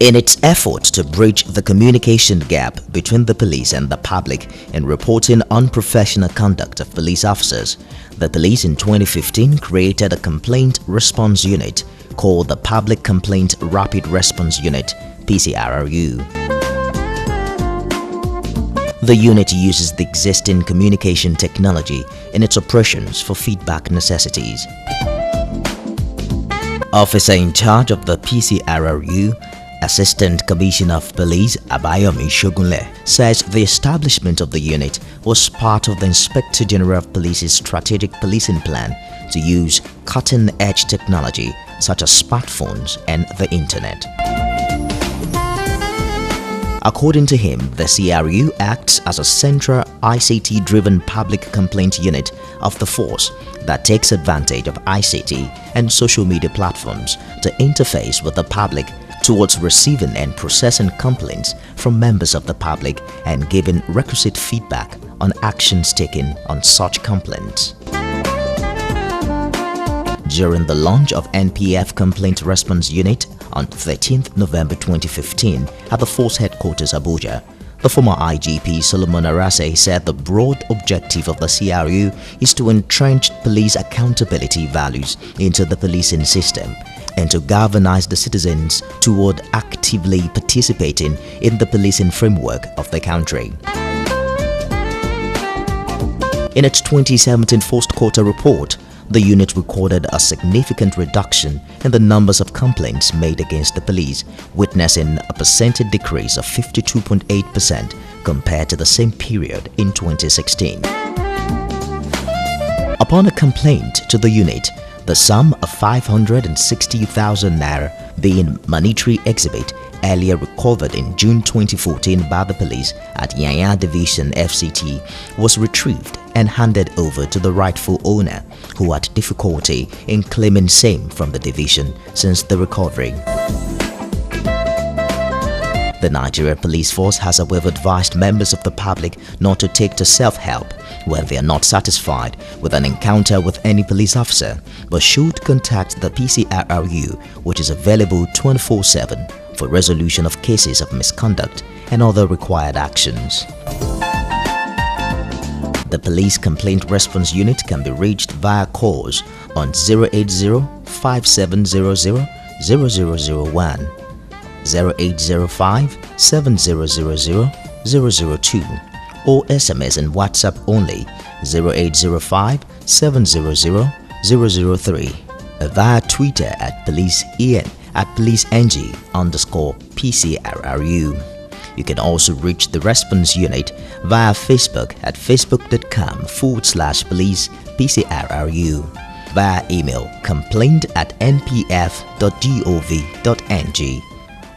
In its effort to bridge the communication gap between the police and the public in reporting unprofessional conduct of police officers, the police in 2015 created a complaint response unit called the Public Complaint Rapid Response Unit (PCRRU). The unit uses the existing communication technology in its operations for feedback necessities. Officer in charge of the PCRRU, Assistant Commissioner of Police Abayomi Shogunle, says the establishment of the unit was part of the Inspector General of Police's strategic policing plan to use cutting-edge technology such as smartphones and the internet. According to him, the CRU acts as a central ICT-driven public complaint unit of the force that takes advantage of ICT and social media platforms to interface with the public towards receiving and processing complaints from members of the public and giving requisite feedback on actions taken on such complaints. During the launch of NPF Complaint Response Unit on 13th November 2015 at the Force Headquarters Abuja, the former IGP Solomon Arase said the broad objective of the CRU is to entrench police accountability values into the policing system and to galvanize the citizens toward actively participating in the policing framework of the country. In its 2017 first quarter report, the unit recorded a significant reduction in the numbers of complaints made against the police, witnessing a percentage decrease of 52.8% compared to the same period in 2016. Upon a complaint to the unit, the sum of 560,000 naira, being monetary exhibit earlier recovered in June 2014 by the police at Yanya Division FCT, was retrieved and handed over to the rightful owner, who had difficulty in claiming same from the division since the recovery. The Nigeria Police Force has however advised members of the public not to take to self-help when they are not satisfied with an encounter with any police officer, but should contact the PCRRU, which is available 24/7 for resolution of cases of misconduct and other required actions. The Police Complaint Response Unit can be reached via calls on 080-5700-0001, 0805-7000-002, or SMS and WhatsApp only 0805-700-003, via Twitter at PoliceEN at PoliceNG_PCRRU. You can also reach the response unit via Facebook at facebook.com/police PCRRU, via email complaint@npf.gov.ng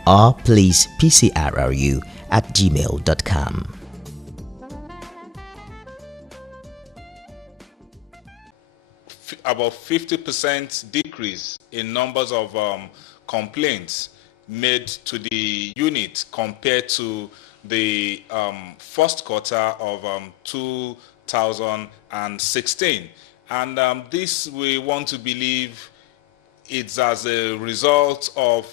or policepcrru@gmail.com. About 50% decrease in numbers of complaints made to the unit compared to the first quarter of 2016. And this we want to believe it's as a result of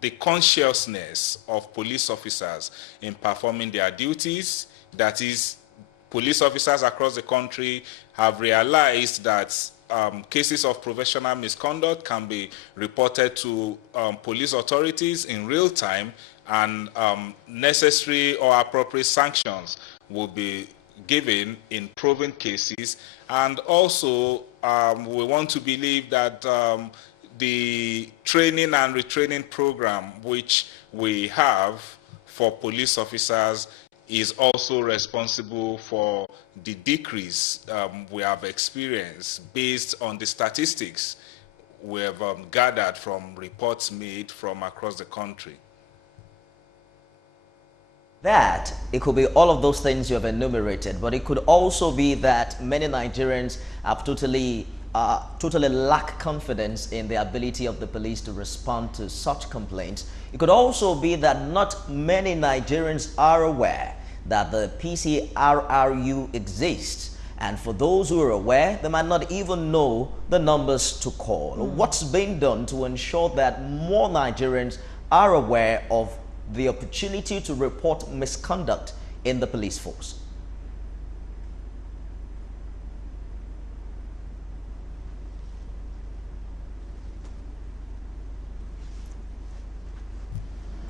the consciousness of police officers in performing their duties. That is, police officers across the country have realized that cases of professional misconduct can be reported to police authorities in real time, and necessary or appropriate sanctions will be given in proven cases. And also, we want to believe that the training and retraining program which we have for police officers is also responsible for the decrease we have experienced based on the statistics we have gathered from reports made from across the country. That it could be all of those things you have enumerated, but it could also be that many Nigerians have totally lack confidence in the ability of the police to respond to such complaints. It could also be that not many Nigerians are aware that the PCRRU exists, and for those who are aware, they might not even know the numbers to call. What's being done to ensure that more Nigerians are aware of the opportunity to report misconduct in the police force?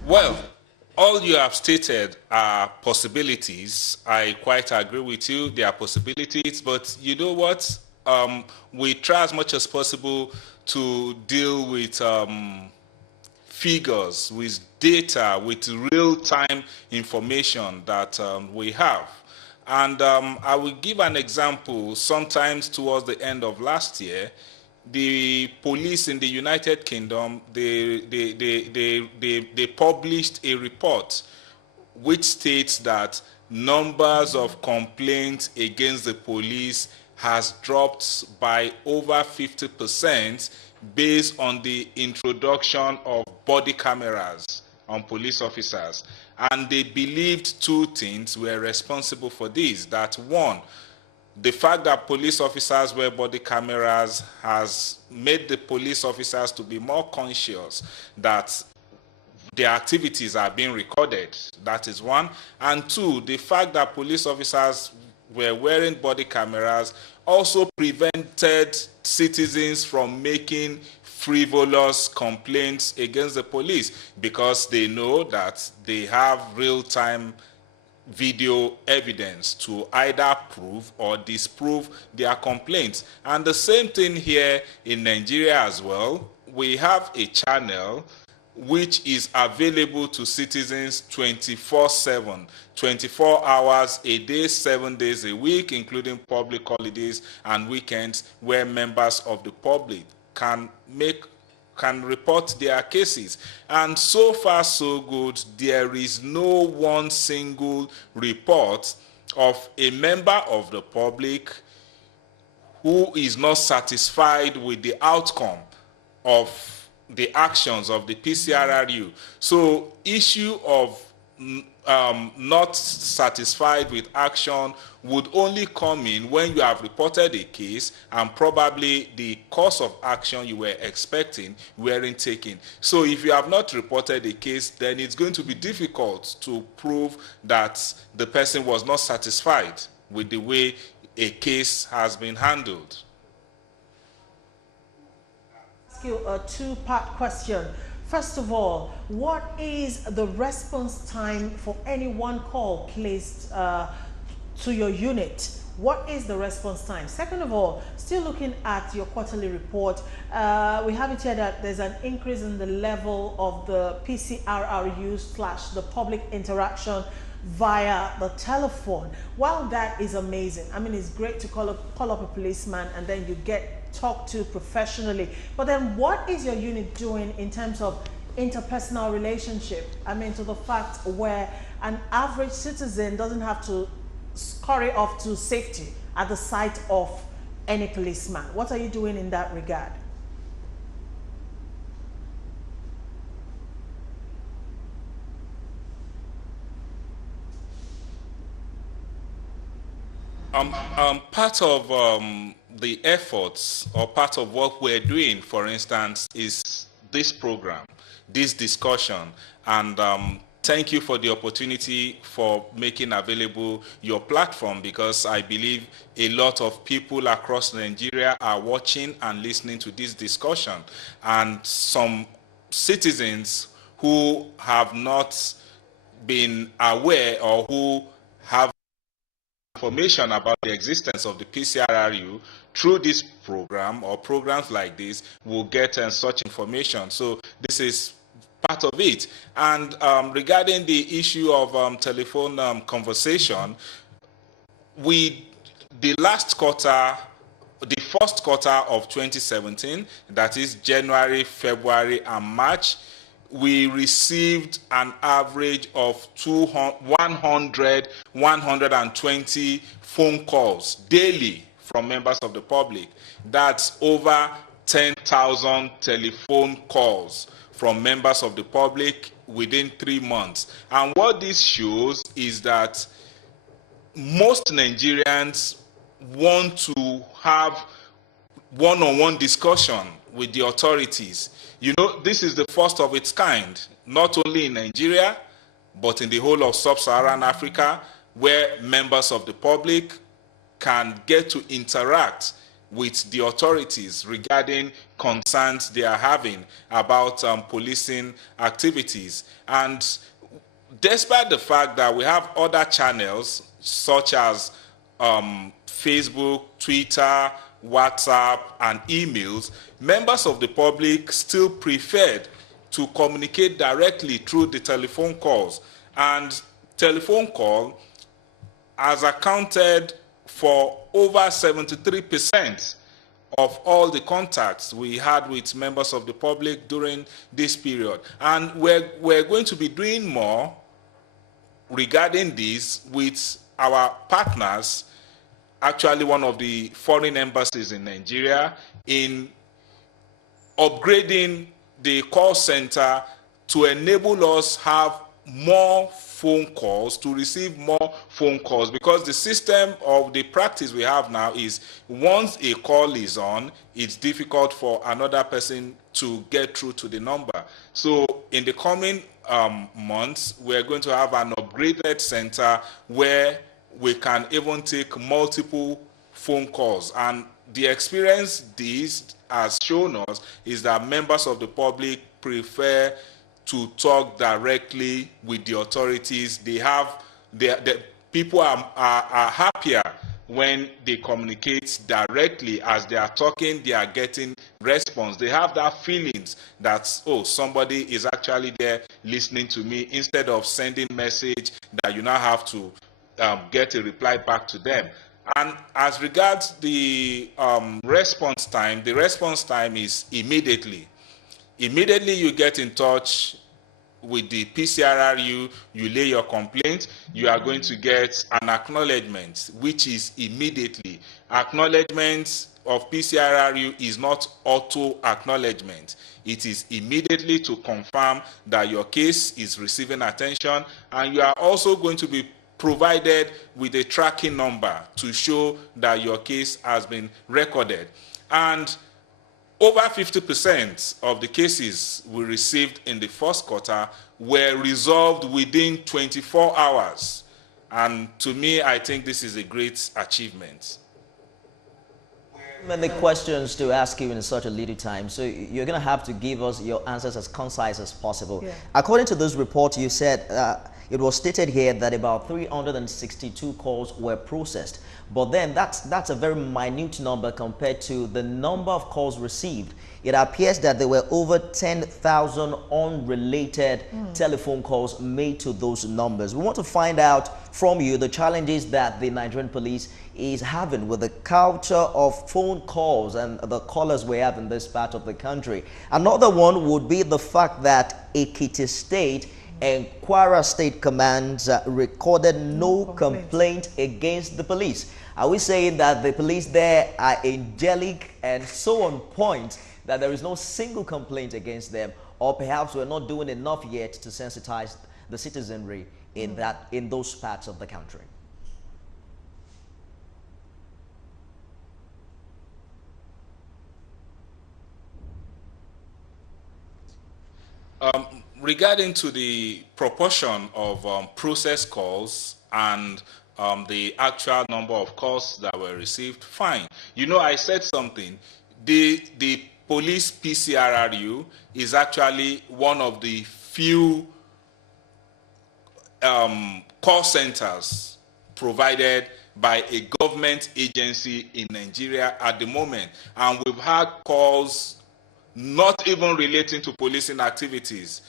Well, all you have stated are possibilities. I quite agree with you. There are possibilities, but you know what? We try as much as possible to deal with figures, with data, with real-time information that we have. And I will give an example. Sometimes towards the end of last year, the police in the United Kingdom, they published a report which states that numbers of complaints against the police has dropped by over 50% based on the introduction of body cameras on police officers. And they believed two things were responsible for this. That one, the fact that police officers wear body cameras has made the police officers to be more conscious that their activities are being recorded. That is one. And two, the fact that police officers were wearing body cameras also prevented citizens from making frivolous complaints against the police, because they know that they have real-time video evidence to either prove or disprove their complaints. And the same thing here in Nigeria as well. We have a channel which is available to citizens 24/7, 24 hours a day, 7 days a week, including public holidays and weekends, where members of the public can report their cases. And so far so good. There is no one single report of a member of the public who is not satisfied with the outcome of the actions of the PCRRU. So issue of not satisfied with action would only come in when you have reported a case and probably the course of action you were expecting weren't taken. So if you have not reported a case, then it's going to be difficult to prove that the person was not satisfied with the way a case has been handled. Ask you a two-part question. First of all, what is the response time for any one call placed to your unit? What is the response time? Second of all, still looking at your quarterly report, we have it here that there's an increase in the level of the PCRRU / the public interaction via the telephone. While that is amazing, I mean, it's great to call up a policeman and then you get talked to professionally. But then what is your unit doing in terms of interpersonal relationship? I mean, to the fact where an average citizen doesn't have to scurry off to safety at the sight of any policeman. What are you doing in that regard? Part of the efforts, or part of what we're doing, for instance, is this program, this discussion. And thank you for the opportunity for making available your platform, because I believe a lot of people across Nigeria are watching and listening to this discussion. And some citizens who have not been aware or who have information about the existence of the PCRRU through this program or programs like this will get such information. So this is part of it. And regarding the issue of telephone conversation, the last quarter, the first quarter of 2017, that is January, February, and March, we received an average of 100, 120 phone calls daily from members of the public. That's over 10,000 telephone calls from members of the public within 3 months. And what this shows is that most Nigerians want to have one-on-one discussion with the authorities. You know, this is the first of its kind, not only in Nigeria, but in the whole of sub-Saharan Africa, where members of the public can get to interact with the authorities regarding concerns they are having about policing activities. And despite the fact that we have other channels such as Facebook, Twitter, WhatsApp, and emails, members of the public still preferred to communicate directly through the telephone calls. And telephone call has accounted for over 73% of all the contacts we had with members of the public during this period. And we're going to be doing more regarding this with our partners, actually one of the foreign embassies in Nigeria, in upgrading the call center to enable us have more phone calls, to receive more phone calls, because the system of the practice we have now is once a call is on, it's difficult for another person to get through to the number. So in the coming months, we're going to have an upgraded center where we can even take multiple phone calls. And the experience this has shown us is that members of the public prefer to talk directly with the authorities. The people are happier when they communicate directly. As they are talking, they are getting response. They have that feelings that, oh, somebody is actually there listening to me, instead of sending message that you now have to get a reply back to them. And as regards the response time, the response time is immediately. Immediately you get in touch with the PCRRU, you lay your complaint, you are going to get an acknowledgement, which is immediately. Acknowledgement of PCRRU is not auto acknowledgement. It is immediately to confirm that your case is receiving attention, and you are also going to be provided with a tracking number to show that your case has been recorded. And over 50% of the cases we received in the first quarter were resolved within 24 hours. And to me, I think this is a great achievement. Many questions to ask you in such a little time, so you're going to have to give us your answers as concise as possible. Yeah. According to this report, you said it was stated here that about 362 calls were processed, but then that's a very minute number compared to the number of calls received. It appears that there were over 10,000 unrelated telephone calls made to those numbers. We want to find out from you the challenges that the Nigerian police is having with the culture of phone calls and the callers we have in this part of the country. Another one would be the fact that Ekiti State and Kwara State commands recorded no complaint against the police. Are we saying that the police there are angelic and so on point that there is no single complaint against them, or perhaps we're not doing enough yet to sensitize the citizenry in those parts of the country? Regarding to the proportion of process calls and the actual number of calls that were received, fine. You know, I said something. The police PCRRU is actually one of the few call centers provided by a government agency in Nigeria at the moment. And we've had calls not even relating to policing activities.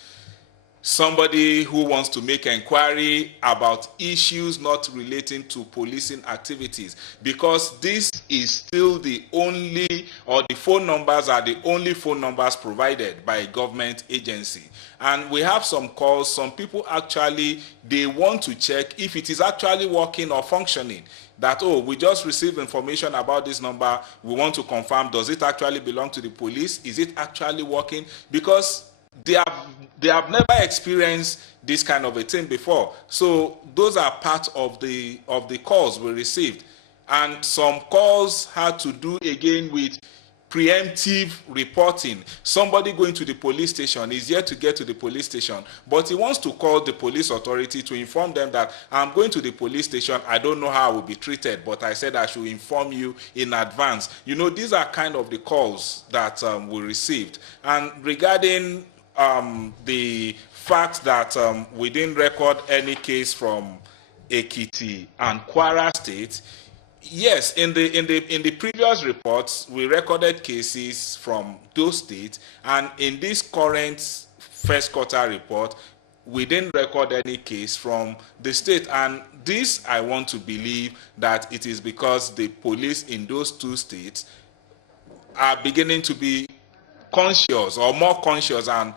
Somebody who wants to make inquiry about issues not relating to policing activities, because this is still the only, or the phone numbers are the only phone numbers provided by a government agency. And we have some calls, some people actually, they want to check if it is actually working or functioning. That, oh, we just received information about this number, we want to confirm, does it actually belong to the police? Is it actually working? Because they have never experienced this kind of a thing before. So those are part of the calls we received. And some calls had to do again with preemptive reporting. Somebody going to the police station is yet to get to the police station, but he wants to call the police authority to inform them that I'm going to the police station, I don't know how I will be treated, but I said I should inform you in advance. You know, these are kind of the calls that we received. And regarding the fact that we didn't record any case from Ekiti and Kwara State, yes, in the previous reports, we recorded cases from those states, and in this current first quarter report, we didn't record any case from the state. And this, I want to believe that it is because the police in those two states are beginning to be conscious, or more conscious and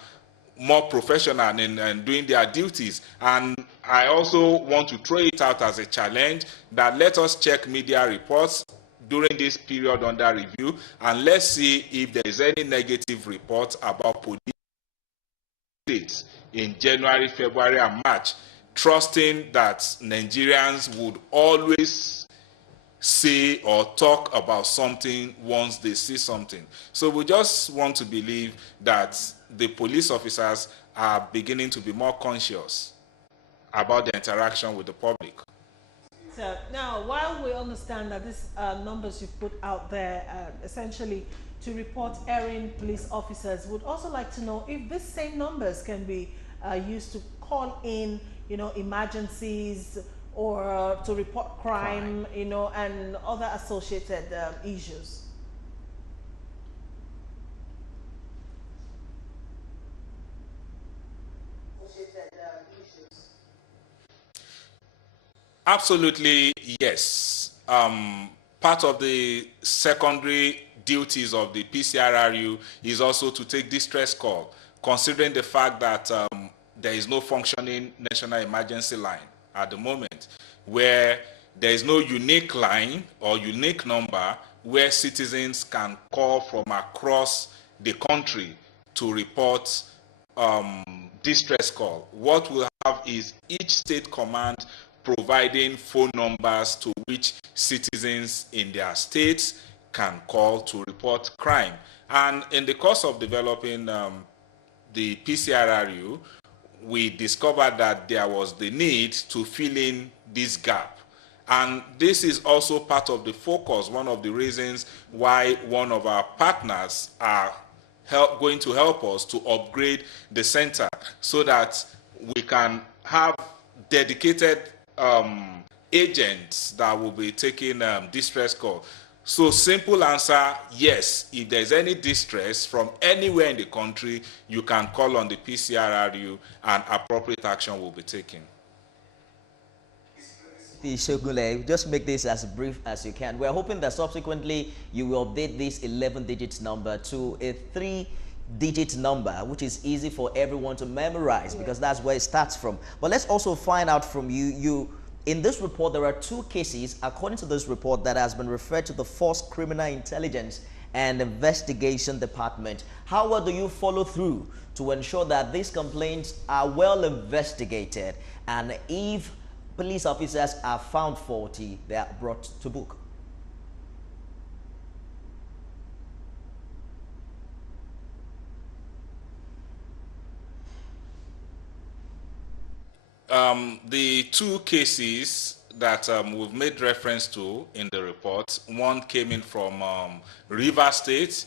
more professional in doing their duties. And I also want to throw it out as a challenge that let us check media reports during this period under review, and let's see if there is any negative reports about police in January, February, and March, trusting that Nigerians would always say or talk about something once they see something. So we just want to believe that the police officers are beginning to be more conscious about the interaction with the public. So now, while we understand that these numbers you've put out there, essentially to report erring police officers, would also like to know if these same numbers can be used to call in, you know, emergencies, or to report crime, you know, and other associated issues. Absolutely, yes. Part of the secondary duties of the PCRRU is also to take distress call, considering the fact that there is no functioning national emergency line at the moment, where there is no unique line or unique number where citizens can call from across the country to report distress call. What we'll have is each state command providing phone numbers to which citizens in their states can call to report crime. And in the course of developing the PCRRU, we discovered that there was the need to fill in this gap. And this is also part of the focus, one of the reasons why one of our partners are going to help us to upgrade the center so that we can have dedicated agents that will be taking distress call. So simple answer, yes, if there's any distress from anywhere in the country, you can call on the PCRRU and appropriate action will be taken. Shogule, just make this as brief as you can. We're hoping that subsequently you will update this 11-digit number to a 3-digit number, which is easy for everyone to memorize, because that's where it starts from. But let's also find out from you, in this report, there are 2 cases, according to this report, that has been referred to the Force Criminal Intelligence and Investigation Department. How well do you follow through to ensure that these complaints are well investigated, and if police officers are found faulty, they are brought to book? The 2 cases that we've made reference to in the report, one came in from River State,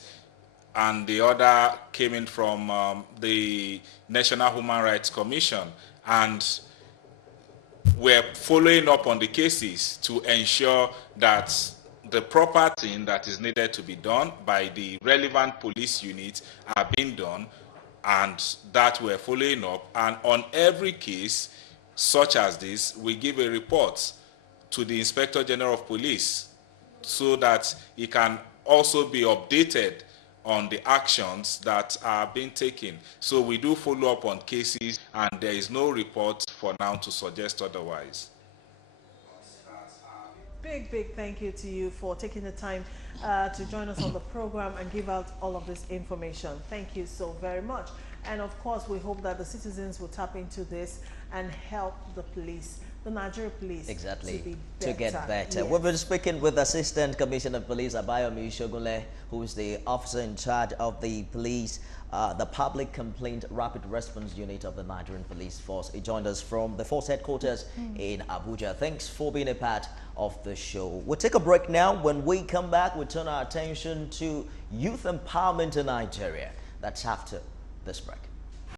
and the other came in from the National Human Rights Commission. And we're following up on the cases to ensure that the proper thing that is needed to be done by the relevant police units are being done, and that we're following up. And on every case such as this, we give a report to the Inspector General of Police so that he can also be updated on the actions that are being taken. So we do follow up on cases, and there is no report for now to suggest otherwise. Big thank you to you for taking the time to join us on the program and give out all of this information. Thank you so very much. And of course, we hope that the citizens will tap into this and help the police the Nigerian police to get better. Yes. We've been speaking with Assistant Commissioner of Police Abayomi Shogunle, who is the officer in charge of the police, the Public Complaint Rapid Response Unit of the Nigerian Police Force. He joined us from the force headquarters in Abuja. Thanks for being a part of the show. We'll take a break now. When we come back, we'll turn our attention to youth empowerment in Nigeria. That's after this break.